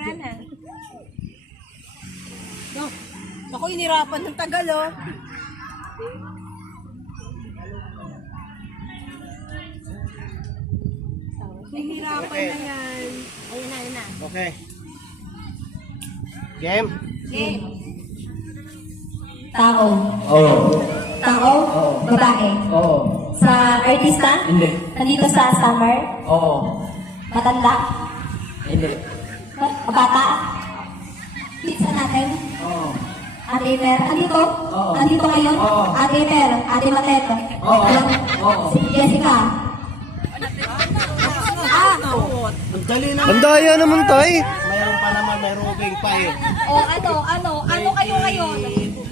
Prana. No. Ako inirapan ng tagal, oh. Nahihirapan na yan. Ayun na, ayun na. Okay. Game? Game. Tao. Oo. Tao? Babae. Oo. Sa artista? Hindi. Nandito sa summer? Oo. Matanda? Hindi. Bata? Pizza natin? Oo. Ate Per? Andito? Oo. Andito ngayon? Oo. Ate Per? Ate Mateto? Oo. Oo. Si Jessica? Ang dali na. Ang daya naman tayo. Mayroon pa naman, mayroong ubing pa eh. O ano kayo ngayon?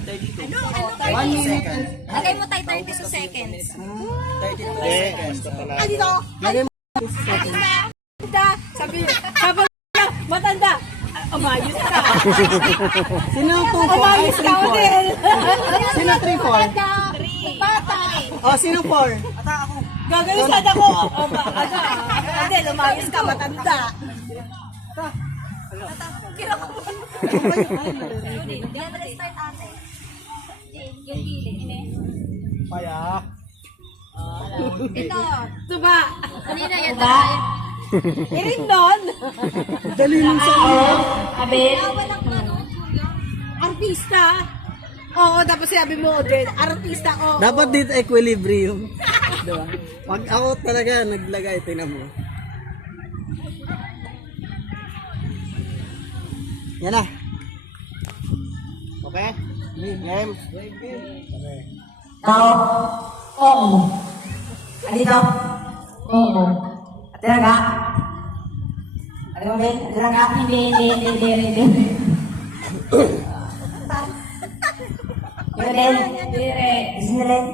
1 second. Lagay mo tayo 32 seconds. 32 seconds. Ah, dito. Matanda. Sabi niya, matanda. Umayos ka. Sino ang 2-4? Umayos ka, Odel. Sino 3-4? Bata. Oh, sino 4? Gagawin sana ko. Odel, umayos ka, matanda. Start ate. Yung pili. Paya. Ito. Tuba. Kanina yan. Iring doon. Dali lang sa Abel? Walang ano. Artista. Oo, dapat sinabi mo, Odel. Artista, oo. Dapat dito equilibrium. Diba? Pag ako talaga naglagay, tingnan mo. Yan na. Okay? Game. Tao? Oo. Andito? Oo. Talaga? Ano ba? Talaga? Hindi. Dire.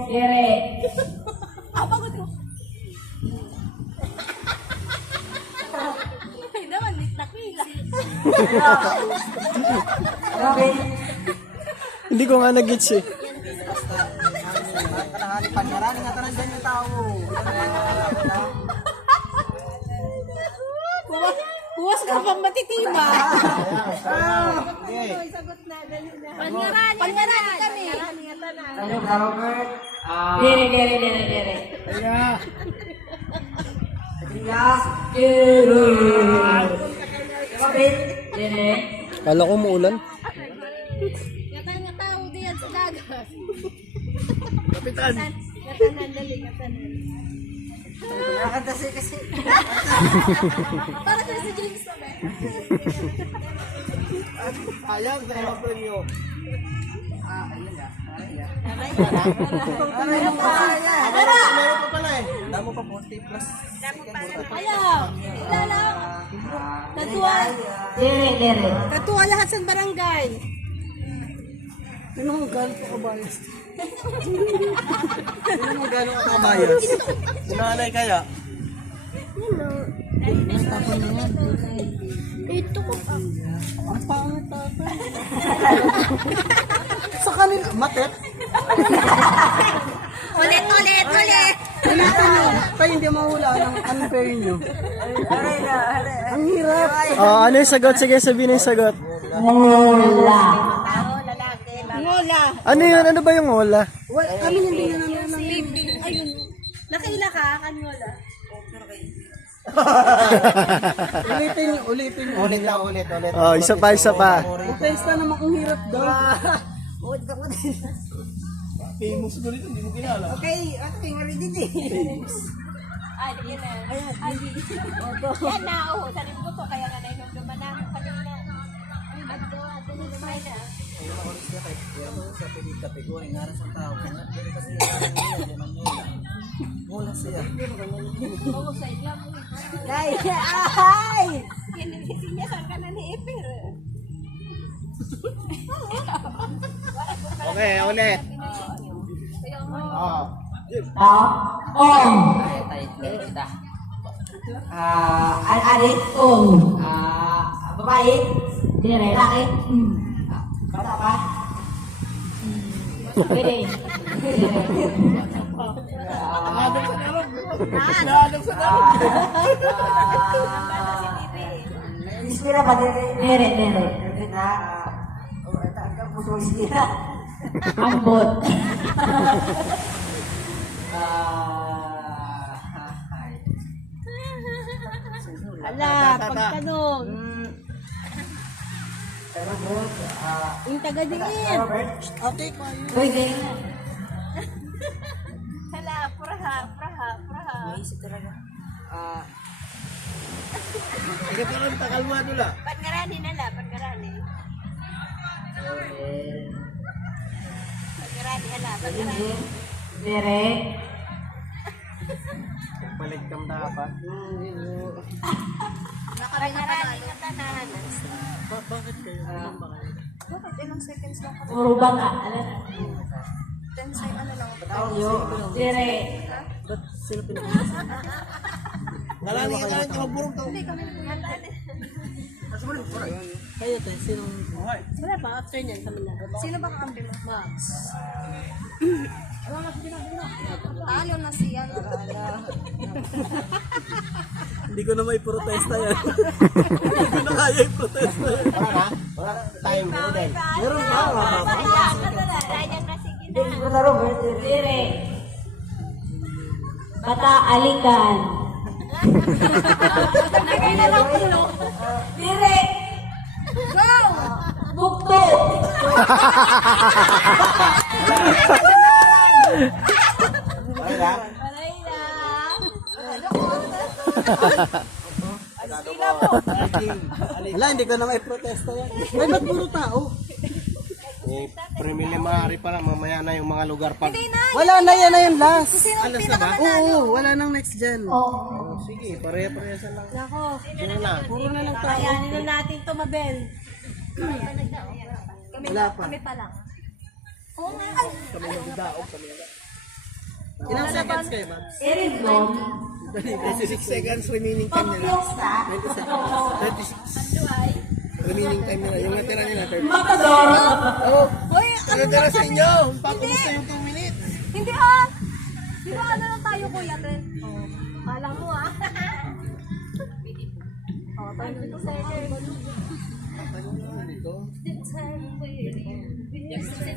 Dire. Pagod ko. Ay naman, nakila. Grabe. Hindi ko nga nag-gets eh. Marami nga tanan dyan yung tao. Huwas ka pang matitima. Okay. Pangarani kami. Ano ka, Robert? Dire. Kaya. Yes. Dire. Robert? Dire. Kala ko muulan. Nga tao diyan sa dagat. Kapitan. Ngatanan, dali, ngatanan. Nakakanta kasi. Para sa si James na Ayang sa mga premyo. Meron pa pala eh. Damo pa 40 plus. Ayaw. Ilala. Katuwa. Dire. Katuwa lahat sa barangay. Ano ang gano'n ko kabayas? Ano mo gano'n ang kabayas? Sinanay kaya? Ito ko pa. Ang pangit tatay. Sa kanila, matet. Ulit. Ulitin nyo. Tayo hindi mahula ng unfair nyo. Ang hirap. Oh, ano yung sagot? Sige, sabihin na yung sagot. Mula. Ngola. Ano yun? Ano ba yung wala? Kami hindi na naman ng ayun. Nakaila ka, kanyola. Ulitin. Ulit lang, ulit. Oh, isa pa. Testa naman kung hirap daw. Famous ko rito, hindi mo kilala. Okay, ating already Adi na. Adi. Yan na, oh. Sa rin ko to. Kaya nga nainumduman na ako kanina. Ado naman na. Sa kategory, ngaras ang tao. Mula siya. Oo, sa inyo. Ay! Kinilisi niya saan ka na ni Eper. Okay, ulit. Kaya mo. Oh. Taong. Adik. Babae. Dire. Laki. Bata pa. Pwede. Ispira ba? Mere. Na, hanggang puso ispira. Ambot. Ala, pagtanong. Yung taga-diin. Okay, kayo. Pwede. Hala, praha. Naisip talaga. Ika pa lang, takalma nila. Pagkarani nala, pagkarani. Pagkarani, hala, pagkarani. Mere. Paligtam dapat. Pagkarani ka tanan. Bakit kayo? Ano ba kayo? Puro baka. Alam. Mere. Ba't sila pinag-iisa? Nalani ka lang, kaburong to. Kayo tayo, sinong buhay? Wala pa, after niyan kami na. Sino ba kakampi mo? Max. Talo na siya. Hindi ko na may protesta yan. Hindi ko na kaya yung protesta yan. Wala na tayong model. Meron ba? Wala ba? Sayang na sige na. Hindi ko na Robert. Mere. Bata alikan. Mere. Go! Bukto. Wala na? Wala, hindi ko na may protesta yan. Ay, ba't puro tao? Eh, preliminary pa lang, mamaya na yung mga lugar pag... Wala na, yan na yung last. Alas na ba? Oo, wala nang next gen. Oh, sige, pareha-pareha lang. Nako, Sino na? Puro na lang tao. kayanin na natin to, Mabel. Wala pa. Kami pa lang. Ilang seconds kayo ba? Erin Blom. 26 seconds remaining time nila. Pagpiesta. 26 remaining time nila. Yung natira nila, 30. Matador. Oh, ano natira sa inyo? Pagkamusta yung 2 minutes? Hindi ah! Di ba ano lang tayo, Kuya Ted? Kala mo ah. Tayo nito sa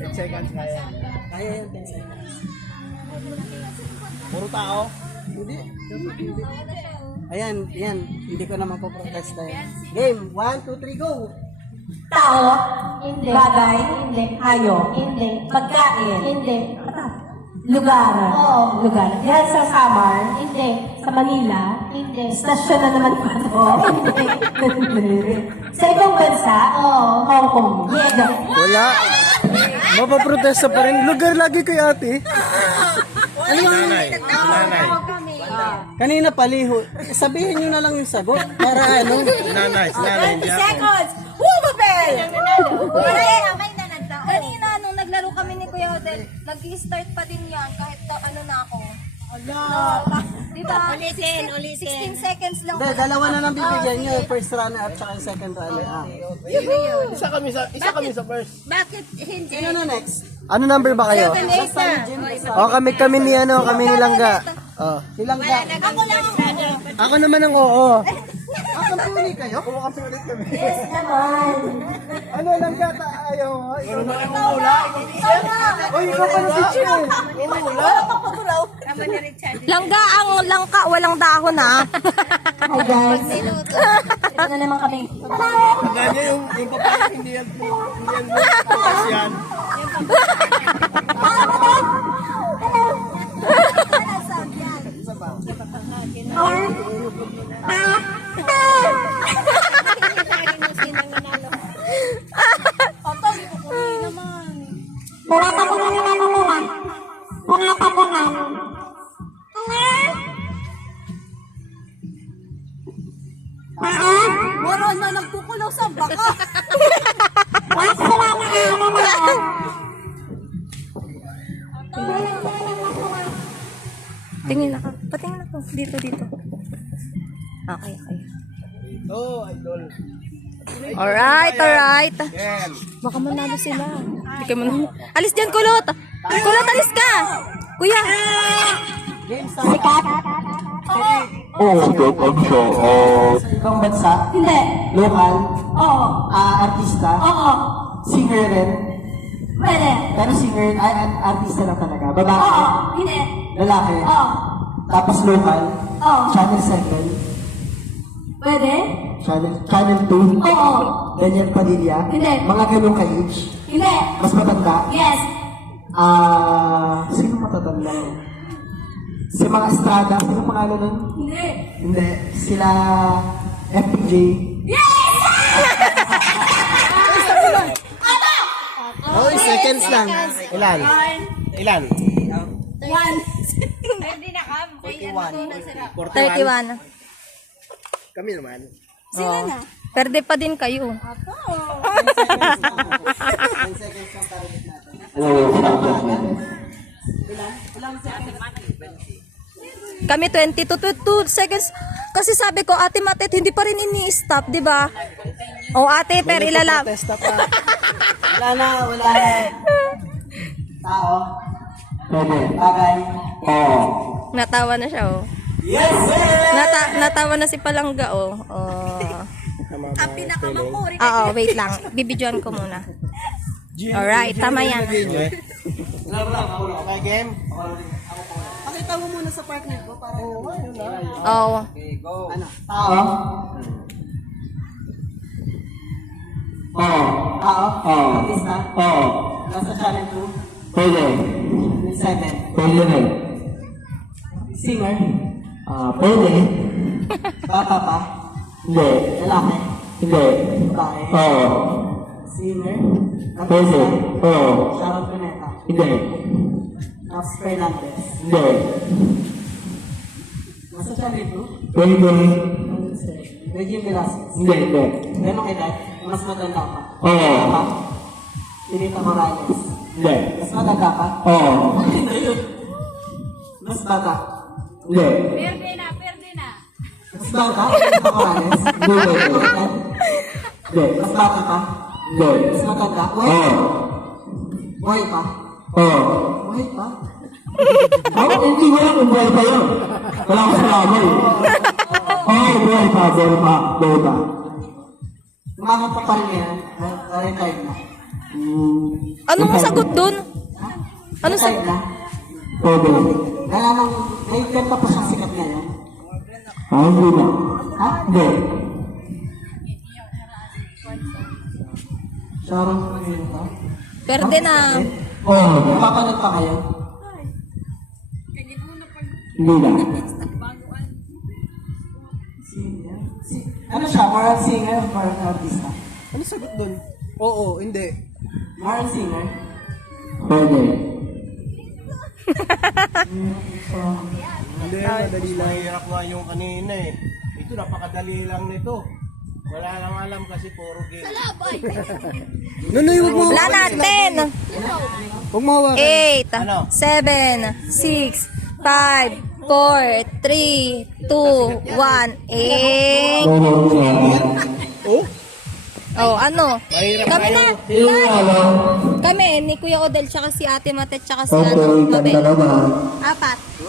Seconds kaya. Kaya yan, 10 seconds. Puro tao? Hindi. Ayan, yan. Hindi ko na mapoprotesta yan. Game, 1, 2, 3, go! Tao. Hindi. Bagay. Hindi. Hayop. Hindi. Pagkain. Hindi. Lugar. Oo. Lugar. Yan sa Samar. Hindi. Sa Manila. Hindi. Stasyon na naman pa ito. Hindi. Sa ibang bansa. Oo. Hong Kong. Hindi. Wala. Mapaprotesta pa rin. Lugar lagi kay ate. Nanay. Kanina paliho. Sabihin nyo na lang yung sagot. Para ano? Nanay, hindi ako. seconds! Woo, Mabel! May nanagdao. Kanina, nung naglaro kami ni Kuya Odel, nag-start pa din yan kahit ano na ako. Ala! Diba? Ulitin. 16 seconds lang. Hindi, dalawa na lang bibigyan nyo. First runner at saka yung second runner. Isa kami sa first. Bakit hindi? Sino na next? Ano number ba kayo? Basta yung Jim. O kami ni ano, kami ni Langga. Oh. Silang ka. Ako lang ang Ako naman ang oo. Kampuni kayo? Oo, kampuni kami. Yes naman. Ano lang kata ayaw mo? Ikaw na yung mula. Uy, ikaw pa na si Chill. Langga ang langka, walang dahon ha. Hi guys. Ito na naman kami. Ganyan yung papayag, hindi yan po. Hindi yan po. Tapos yan. Moron na nagkukulong sa baka. Tingin ako. Patingin ako. Dito. Okay. Oh, idol. Alright. Yan. Baka manalo sila. Hindi ka manalo. Alis dyan, kulot! Kulot, alis ka! Kuya! Game start. Sa ibang bansa? Hindi. Local? Oo. Artista? Oo. Singer rin? Pwede. Pero singer, artista lang talaga. Babae? Oo. Hindi. Lalaki? Oo. Tapos local? Oo. Channel 7? Pwede? Channel 2? Oo. Daniel Padilla? Hindi. Mga ganong ka-age? Hindi. Mas matanda? Yes. Sino matatanda? Si mga Estrada? Sino pangalan nun? Hindi. Hindi. Sila FPJ? Oh, seconds lang. Ilan? Ilan? One. Hindi na kam. Kaya natutunan sila. 31. Kami naman. Sila na. Perde pa din kayo. Kami 20 to 2 seconds. Kasi sabi ko, Ate Matet, hindi pa rin ini-stop, di ba? O ate, per ilalam. Testa pa. Wala na. Tao? Pwede. Bagay? Oo. Natawa na siya, oh. Yes, sir! Natawa na si Palangga, oh. Oh. Oo, wait lang. Bibidyoan ko muna. Alright, tama yan. Okay, game? Pakita mo muna sa partner ko para Oh. Tao? Oo. Tao? Oo. Artista? Oo. Nasa channel 2? Pwede. 7? Pwede rin. Singer? Pwede. Bata pa? Hindi. Lalaki? Hindi. Babae? Oo. Singer? Pwede. Oo. Sharon Cuneta? Hindi. Raps Fernandez? Hindi. Nasa channel 2? Pwede. Regine Velasquez? Hindi. Ganong edad? Mas matanda pa? Oo. Tinita Morales? Hindi. Mas matanda pa? Oo. Mas bata? Hindi. Perde na. Mas bata? Tinita Morales? Hindi. Hindi. Mas bata pa? Hindi. Mas matanda? Oo. Buhay pa? Oo. Buhay pa? Hindi ko lang kung buhay pa yun. Wala ko sa lamay. Oo, buhay pa. Umangat pa rin yan. Retired na. Anong sagot dun? Ano sa... Retired na? Pwede. Nalaman, may kanta pa siyang sikat ngayon. Hindi na. Ha? Hindi. Sharon Cuneta? Perde na. Oo. Napapanood pa kayo? Hindi na. Ano siya? Moral singer or artista? Ano sagot dun? Oo, hindi. Moral singer? Pwede. Hindi, madali lang. Mahirap nga yung kanina eh. Ito, napakadali lang nito. Wala lang alam kasi puro game. Nunoy, huwag mo. Wala natin. Huwag mo hawakan. 8, Ano? 7, 6, 5, 4, 3, 2, 1, Oh, ano? Kami na. Kami, ni Kuya Odel, tsaka si Ate Matet, tsaka si Mabel. 4.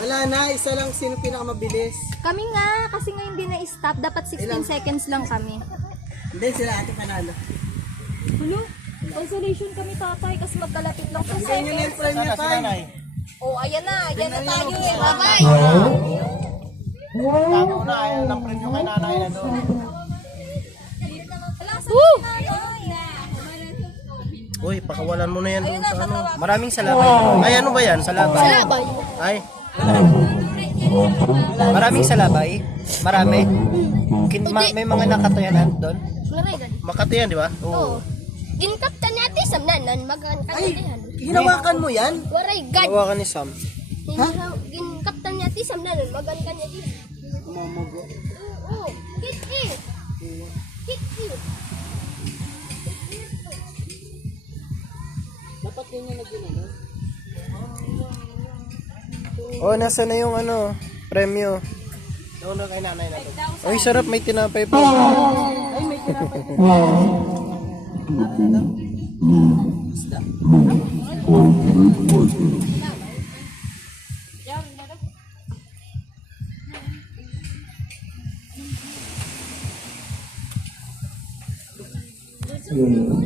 Wala na, isa lang sino pinakamabilis. Kami nga, kasi nga hindi na-stop. Dapat 16 seconds lang kami. Hindi, sila ate panalo. Hello? Consolation kami, tatay, kasi magkalapit lang sa Kaya nyo na yung prime niya, tay. Oh, ayan na tayo eh. Bye-bye. Tago na, ayaw lang print yung kay nanay na doon. Woo! Uy, pakawalan mo na yan Ayun doon na, sa ano. tatawa. Maraming salabay. Ay, ano ba yan? Salabay? Salabay. Ay. Maraming salabay? Marami? May mga nakatayanan doon? Makatayan, di ba? Oo. Ginkaptan natin sa nanan, magan kanyan. Hinawakan mo yan? Waray gad. Hawakan ni Sam. Ginkaptan natin sa nanan, magan kanyan. Mamago. Oo. Kiki. Kiki. Dapat yun yung nag-ginano. Oh, nasa na yung ano, premyo. Doon na kay nanay na to. Ay, sarap, may tinapay pa. Ay, may tinapay.